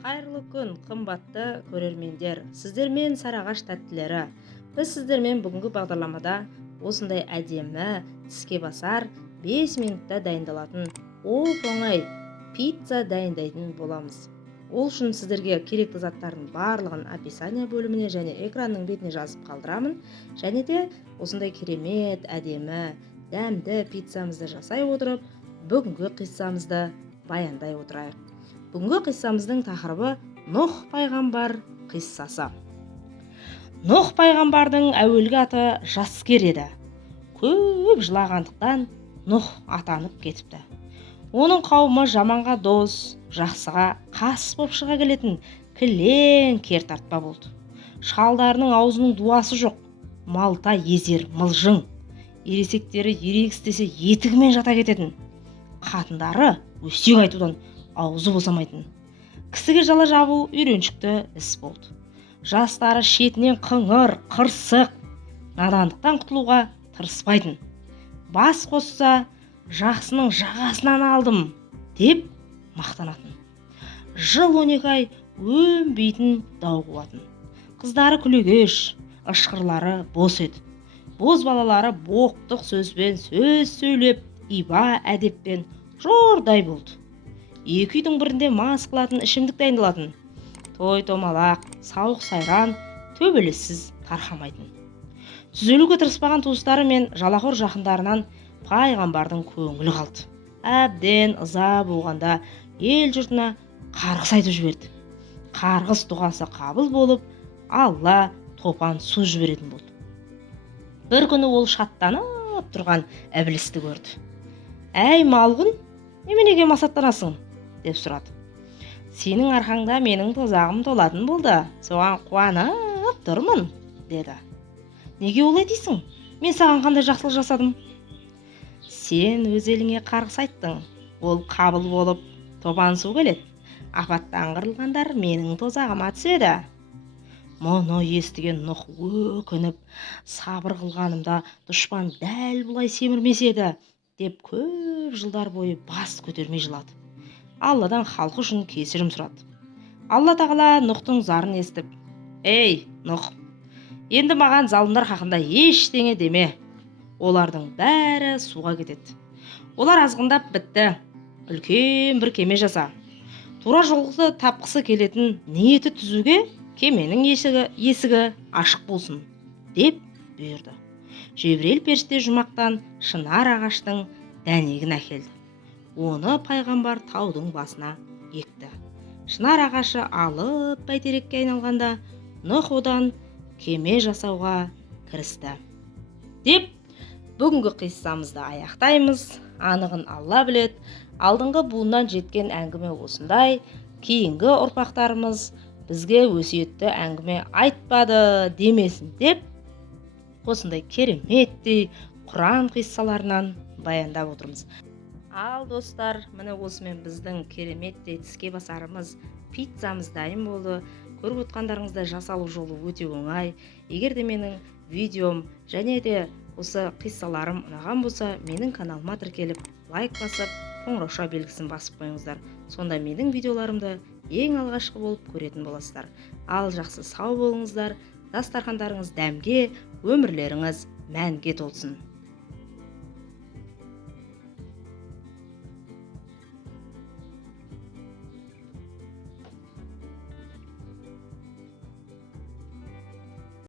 Қайырлы күн, қымбатты көрермендер. Сіздермен Сарыағаш тәттілері. Біз сіздермен бүгінгі бағдарламада осындай әдемі, тіске басар, 5 минутта дайындалатын оп-оңай пицца дайындайтын боламыз. Ол үшін сіздерге керекті заттардың барлығын описание бөліміне және экранның бетіне жазып қалдырамын. Және де осындай керемет, әдемі, дәмді пиццамызды жасай отырып, бүгінгі қиссамызды баяндай отырайық. Бүгінгі қиссамыздың тақырыбы Нұх пайғамбар қиссасы. Нұх пайғамбардың әуелгі аты Жаскер еді. Көп жылағандықтан Нұх атанып кетіпті. Оның қауымы жаманға дос, жақсыға қас боп шыға келетін кілең кер тартпа болды. Шалдарының аузының дуасы жоқ, малта езер мылжың. Ересектері ерек істесе етігімен жата кететін. Қатындары өсек айтудан аузы босамайтын. Кісіге жала жабу үйреншікті іс болды. Жастары шетінен қыңыр, қырсық, надандықтан құтылуға тырыспайтын. Бас қосса, жақсының жағасынан алдым деп мақтанатын. Жыл 12 ай өнбейтін дау қуатын. Қыздары күлегеш, ышқырлары бос еді. Боз балалары боқтық сөзбен сөз сөйлеп, иба әдеппен жордай болды. Екі үйдің бірінде мас қылатын ішімдік дайындалатын. Той-томалақ, сауық сайран төбелессіз тарқамайтын. Түзелуге тырыспаған туыстары мен жалақор жақындарынан пайғамбардың көңілі қалды. Әбден ыза болғанда ел жұртына қарғыс айтып жіберді. Қарғыс дұғасы қабыл болып, Алла топан су жіберетін болды. Бір күні ол шаттанып тұрған Іблісті көрді. «Әй малғұн, неменеге масаттанасың?» деп сұрады. «Сенің арқаңда менің тозағым толатын болды, соған қуанып тұрмын» деді. «Неге олай дейсің? Мен саған қандай жақсылық жасадым?» «Сен өз еліңе қарғыс айттың, ол қабыл болып, тобан су келеді. Апаттан қырылғандар менің тозағыма түседі». Мұны естіген Нұх өкініп, сабыр қылғанымда дұшпан дәл бұлай семірмес еді деп көп жылдар бойы бас көтермей жылады. Алладан халқы үшін кешірім сұрады. Алла тағала Нұхтың зарын естіп: «Ей, Нұх, енді маған залымдар хақында ештеңе деме. Олардың бәрі суға кетеді. Олар азғындап бітті. Үлкен бір кеме жаса. Тура жолды тапқысы келетін ниеті түзуге кеменің есігі ашық болсын» деп бұйырды. Жебірейіл періште жұмақтан шынар ағаштың дәнегін әкелді. Оны пайғамбар таудың басына екті. Шынар ағашы алып бәйтерекке айналғанда Нұх одан кеме жасауға кірісті. Деп бүгінгі қиссамызды аяқтаймыз. Анығын Алла біледі. Алдыңғы буыннан жеткен әңгіме осындай. Кейінгі ұрпақтарымыз бізге өсиетті әңгіме айтпады демесін деп, осындай кереметтей Құран қиссаларынан баяндап отырмыз. Ал достар, міне осымен біздің кереметтей тіске басарымыз, пиццамыз дайын болды. Көріп отқандарыңызда жасалу жолы өте оңай. Егер де менің видеом және де осы қиссаларым ұнаған болса, менің каналыма тіркеліп, лайк басып, қоңырауша белгісін басып қойыңыздар. Сонда менің видеоларымды ең алғашқы болып көретін боласыздар. Ал жақсы сау болыңыздар, дастархандарыңыз дәмге, өмірлеріңіз мәнге толсын.